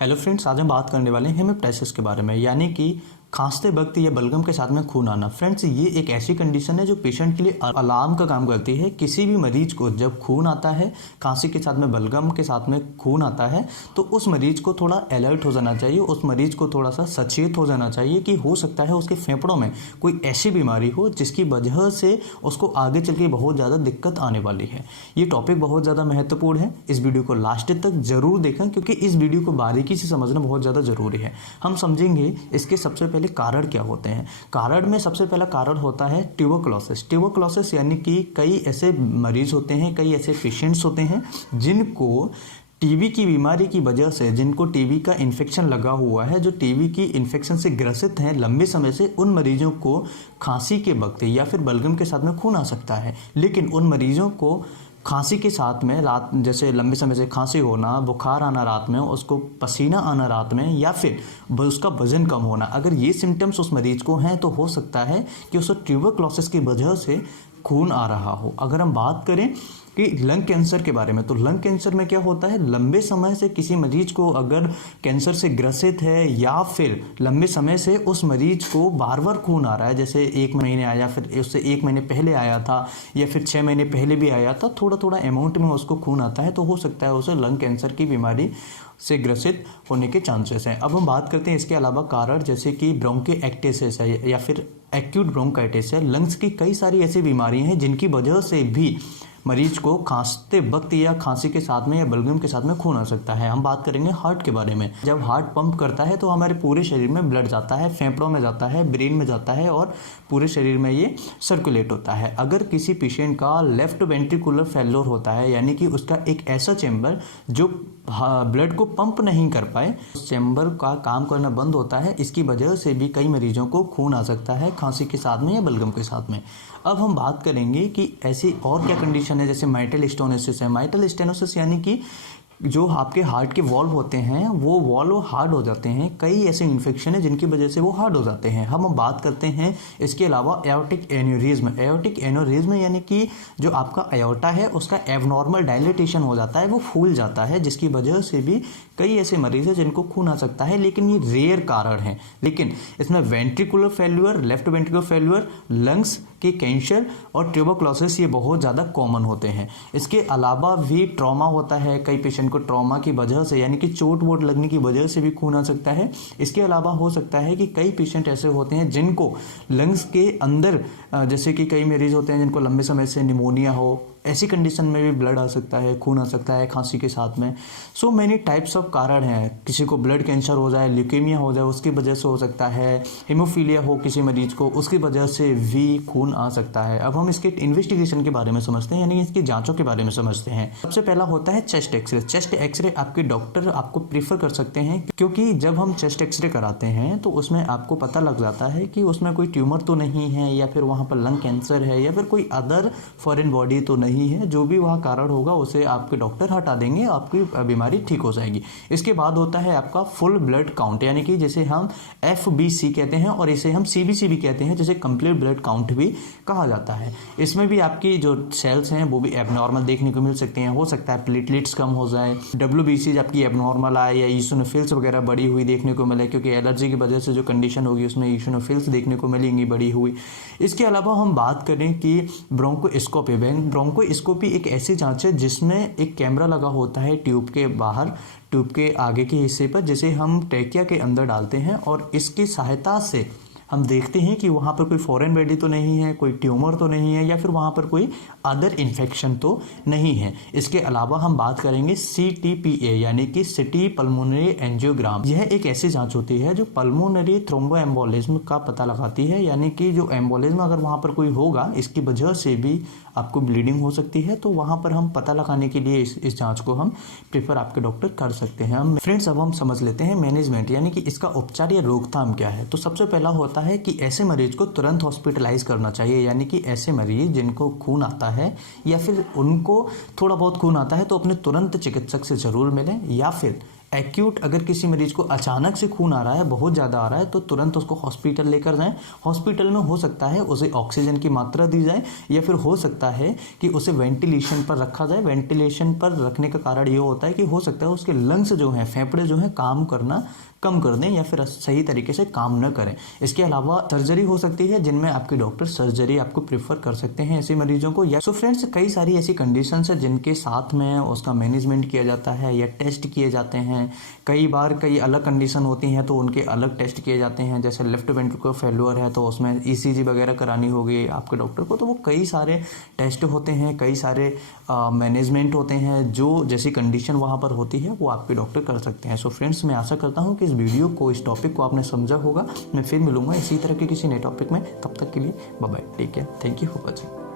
Hello friends, आज हम बात करने वाले हैं हेमेप्टाइसिस के बारे में, यानी कि खांसते वक्त या बलगम के साथ में खून आना। फ्रेंड्स, ये एक ऐसी कंडीशन है जो पेशेंट के लिए अलार्म का काम करती है। किसी भी मरीज को जब खून आता है, खांसी के साथ में बलगम के साथ में खून आता है, तो उस मरीज को थोड़ा अलर्ट हो जाना चाहिए, उस मरीज को थोड़ा सा सचेत हो जाना चाहिए कि हो सकता है उसके फेफड़ों में कोई ऐसी बीमारी हो जिसकी वजह से उसको आगे चल के बहुत ज़्यादा दिक्कत आने वाली है। ये टॉपिक बहुत ज़्यादा महत्वपूर्ण है, इस वीडियो को लास्ट तक जरूर देखें क्योंकि इस वीडियो को बारीकी से समझना बहुत ज़्यादा जरूरी है। हम समझेंगे इसके सबसे पहले कारण क्या होते हैं। कारण में सबसे पहला कारण होता है ट्यूबरकुलोसिस। ट्यूबरकुलोसिस यानी कि कई ऐसे मरीज होते हैं, कई ऐसे पेशेंट्स होते हैं जिनको टीबी की बीमारी की वजह से, जिनको टीबी का इन्फेक्शन लगा हुआ है, जो टीबी की इन्फेक्शन से ग्रसित हैं लंबे समय से, उन मरीजों को खांसी के वक्त या फिर बलगम के साथ में खून आ सकता है। लेकिन उन मरीजों को खांसी के साथ में रात, जैसे लंबे समय से खांसी होना, बुखार आना रात में, उसको पसीना आना रात में, या फिर उसका वजन कम होना, अगर ये सिम्टम्स उस मरीज को हैं तो हो सकता है कि उसको ट्यूबरकुलोसिस की वजह से खून आ रहा हो। अगर हम बात करें कि लंग कैंसर के बारे में, तो लंग कैंसर में क्या होता है, लंबे समय से किसी मरीज को अगर कैंसर से ग्रसित है या फिर लंबे समय से उस मरीज को बार बार खून आ रहा है, जैसे 1 महीने आया, फिर उससे 1 महीने पहले आया था, या फिर 6 महीने पहले भी आया था, थोड़ा थोड़ा अमाउंट में उसको खून आता है, तो हो सकता है उसे लंग कैंसर की बीमारी से ग्रसित होने के चांसेस हैं। अब हम बात करते हैं इसके अलावा कारण, जैसे कि ब्रोंकिएक्टेसिस है या फिर एक्यूट ब्रोंकाइटिस है। लंग्स की कई सारी ऐसी बीमारियां हैं जिनकी वजह से भी मरीज को खांसते वक्त या खांसी के साथ में या बलगम के साथ में खून आ सकता है। हम बात करेंगे हार्ट के बारे में। जब हार्ट पंप करता है तो हमारे पूरे शरीर में ब्लड जाता है, फेफड़ों में जाता है, ब्रेन में जाता है और पूरे शरीर में ये सर्कुलेट होता है। अगर किसी पेशेंट का लेफ्ट वेंट्रिकुलर फेल्योर होता है, यानी कि उसका एक ऐसा चैम्बर जो ब्लड को पंप नहीं कर पाए, उस चैम्बर का काम करना बंद होता है, इसकी वजह से भी कई मरीजों को खून आ सकता है खांसी के साथ में या बलगम के साथ में। अब हम बात करेंगे कि ऐसी और क्या कंडीशन है, जैसे माइटल स्टेनोसिस है। माइटल स्टेनोसिस यानी कि जो आपके हार्ट के वॉल्व होते हैं वो वॉल्व हार्ड हो जाते हैं। कई ऐसे इन्फेक्शन है जिनकी वजह से वो हार्ड हो जाते हैं। हम बात करते हैं इसके अलावा एओर्टिक एन्यूरिज्म। एओर्टिक एन्यूरिज्म यानी कि जो आपका एओर्टा है उसका एबनॉर्मल डायलेटेशन हो जाता है, वो फूल जाता है, जिसकी वजह से भी कई ऐसे मरीज हैं जिनको खून आ सकता है। लेकिन ये रेयर कारण है। लेकिन इसमें ventricular failure, left ventricular failure, lungs के कैंसर और ट्यूबरकुलोसिस ये बहुत ज़्यादा कॉमन होते हैं। इसके अलावा भी ट्रॉमा होता है, कई पेशेंट को ट्रॉमा की वजह से, यानी कि चोट वोट लगने की वजह से भी खून आ सकता है। इसके अलावा हो सकता है कि कई पेशेंट ऐसे होते हैं जिनको लंग्स के अंदर, जैसे कि कई मरीज होते हैं जिनको लंबे समय से निमोनिया हो, ऐसी कंडीशन में भी ब्लड आ सकता है, खून आ सकता है खांसी के साथ में। सो मैनी टाइप्स ऑफ कारण हैं। किसी को ब्लड कैंसर हो जाए, ल्यूकेमिया हो जाए, उसकी वजह से हो सकता है। हीमोफीलिया हो किसी मरीज को, उसकी वजह से भी खून आ सकता है। अब हम इसके इन्वेस्टिगेशन के बारे में समझते हैं, यानी इसकी जांचों के बारे में समझते हैं। सबसे पहला होता है चेस्ट एक्सरे। चेस्ट एक्सरे आपके डॉक्टर आपको प्रीफर कर सकते हैं, क्योंकि जब हम चेस्ट एक्सरे कराते हैं तो उसमें आपको पता लग जाता है कि उसमें कोई ट्यूमर तो नहीं है, या फिर वहाँ पर लंग कैंसर है, या फिर कोई अदर फॉरेन बॉडी तो नहीं है। जो भी वह कारण होगा उसे आपके डॉक्टर हटा देंगे, आपकी बीमारी ठीक हो जाएगी। इसके बाद होता है आपका फुल ब्लड काउंट, यानी कि जिसे हम FBC कहते हैं और इसे हम CBC भी कहते हैं, जिसे कंप्लीट ब्लड काउंट भी कहा जाता है। इसमें भी आपकी जो सेल्स हैं वो भी एबनॉर्मल देखने को मिल सकते हैं। हो सकता है प्लेटलेट्स कम हो जाए, WBC आपकी एबनॉर्मल आए, या ईशोनोफिल्स वगैरह बढ़ी हुई देखने को मिले, क्योंकि एलर्जी की वजह से जो कंडीशन होगी उसमें ईशोनोफिल्स देखने को मिलेंगी बढ़ी हुई। इसके अलावा हम बात करें कि ब्रोंकोस्कोपी। ब्रोंकोस्कोपी एक ऐसी जांच है जिसमें एक कैमरा लगा होता है ट्यूब के बाहर, ट्यूब के आगे के हिस्से पर, जिसे हम ट्रेकिया के अंदर डालते हैं और इसकी सहायता से हम देखते हैं कि वहाँ पर कोई फॉरेन बॉडी तो नहीं है, कोई ट्यूमर तो नहीं है, या फिर वहाँ पर कोई अदर इन्फेक्शन तो नहीं है। इसके अलावा हम बात करेंगे CTPA, यानी कि सिटी पल्मोनरी एंजियोग्राम। यह एक ऐसी जांच होती है जो पल्मोनरी थ्रोम्बोएम्बोलिज्म का पता लगाती है, यानी कि जो एम्बोलिज्म अगर वहाँ पर कोई होगा, इसकी वजह से भी आपको ब्लीडिंग हो सकती है, तो वहाँ पर हम पता लगाने के लिए इस जांच को हम प्रेफर आपके डॉक्टर कर सकते हैं। हम फ्रेंड्स, अब हम समझ लेते हैं मैनेजमेंट, यानी कि इसका उपचार या रोकथाम क्या है। तो सबसे पहला होता है कि ऐसे मरीज को तुरंत हॉस्पिटलाइज करना चाहिए, यानी कि ऐसे मरीज जिनको खून आता है या फिर उनको थोड़ा बहुत खून आता है तो अपने तुरंत चिकित्सक से ज़रूर मिलें, या फिर एक्यूट अगर किसी मरीज को अचानक से खून आ रहा है, बहुत ज़्यादा आ रहा है, तो तुरंत उसको हॉस्पिटल लेकर जाएं। हॉस्पिटल में हो सकता है उसे ऑक्सीजन की मात्रा दी जाए, या फिर हो सकता है कि उसे वेंटिलेशन पर रखा जाए। वेंटिलेशन पर रखने का कारण ये होता है कि हो सकता है उसके लंग्स जो हैं, फेफड़े जो हैं, काम करना कम कर दें या फिर सही तरीके से काम न करें। इसके अलावा सर्जरी हो सकती है, जिनमें आपके डॉक्टर सर्जरी आपको प्रेफर कर सकते हैं ऐसे मरीजों को। या सो फ्रेंड्स, कई सारी ऐसी कंडीशंस है जिनके साथ में उसका मैनेजमेंट किया जाता है या टेस्ट किए जाते हैं। कई बार कई अलग कंडीशन होती हैं तो उनके अलग टेस्ट किए जाते हैं। जैसे लेफ्ट वेंट्रिकुलर फेल्योर है तो उसमें ईसीजी वगैरह करानी होगी आपके डॉक्टर को, तो वो कई सारे टेस्ट होते हैं, कई सारे मैनेजमेंट होते हैं, जो जैसी कंडीशन वहाँ पर होती है वो आपके डॉक्टर कर सकते हैं। सो फ्रेंड्स, मैं आशा करता हूँ कि इस वीडियो को, इस टॉपिक को आपने समझा होगा। मैं फिर मिलूंगा इसी तरह के किसी नए टॉपिक में। तब तक के लिए bye bye, take care, thank you for watching.